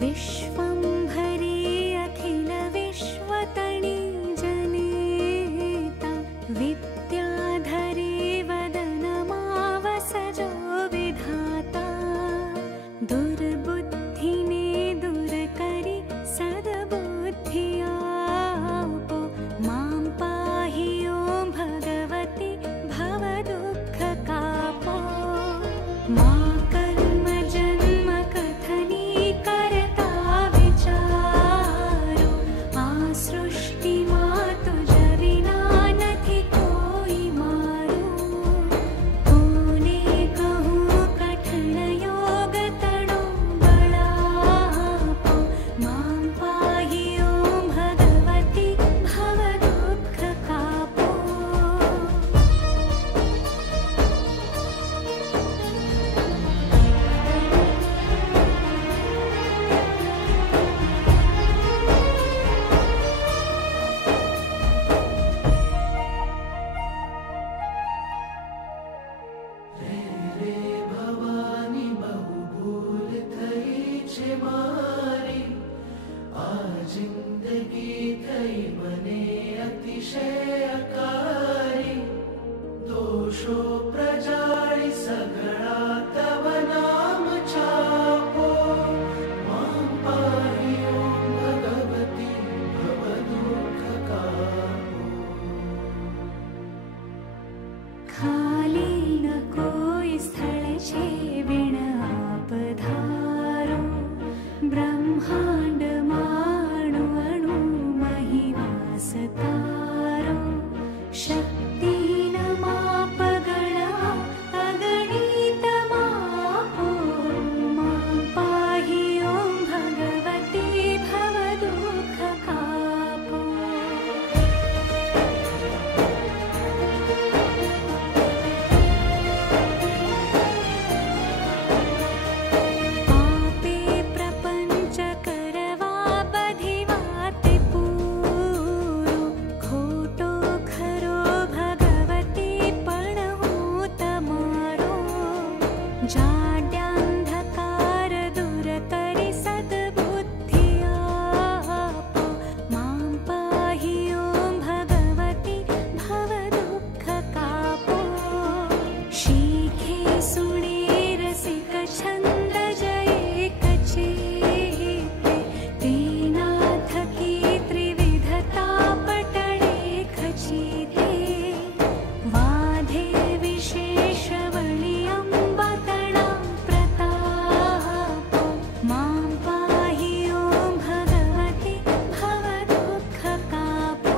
विश्वम्भरी अखिल विश्वतणी जनेता विद्याधरी वदनमावसजो विधाता दुर्बुद्धिने दूरकरि सद्बुद्धियापो मां पाहि ॐ भगवति भवदुःखकापो मा कर्म जन्म कथनी करता विचारो आ सृष्टि मातु जविना नथी कोई मारो कोने कहूँ कठिन योग तणो बळापो मां पाहि ॐ भगवति भवदुःखकापो भवानी बहु भूल थई छे मारी आ जिंदगी थई मने अतिशय अकारी दोषो प्रजाळी सगळा तव नाम छापो मां पाहि ॐ भगवती भवदुःखकापो खाली न कोई स्थल छे विण आप धारो ब्रह्मांड माणु अणु महिमा सतारो शक्ति न माप गणा अगणित मापो मां पाहि ॐ भगवति भवदुःखकापो पापे प्रपंच करवा बधिवाते पूरो खोटो खरो भगवती पण हूँ तमारो जाड्यांधकार दूर करि सद्बुद्धियापो मां पाहि ॐ भगवति भवदुःखकापो शीखे सुणे रसिक छंद जये कचेते तेना थकी त्रिविधता पटळे खचीते वाधे विशेष वळी अंबतणा प्रतापो मां पाहि ॐ भगवति भवदुःखकापो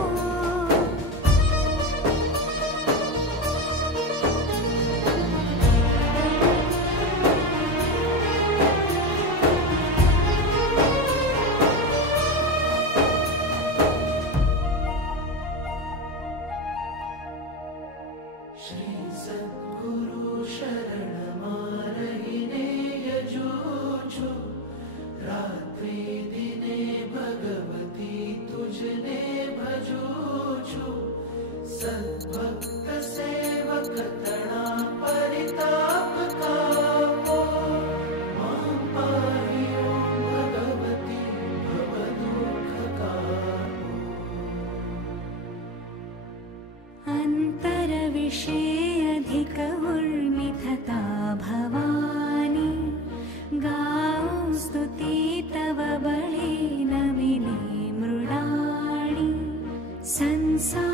श्री सद्गुरु शरण मारहिने यजूछु रात्रि दिने भगवती तुझने भजूछु सद्भक्त सेवक तणा परिताप कापो मां पाहि ॐ भगवती भवदुःखकापो अंतरविषये अधिक उर्मिथता भवानी गाओ स्तुति तव बळे नमिने मृडाणी संसार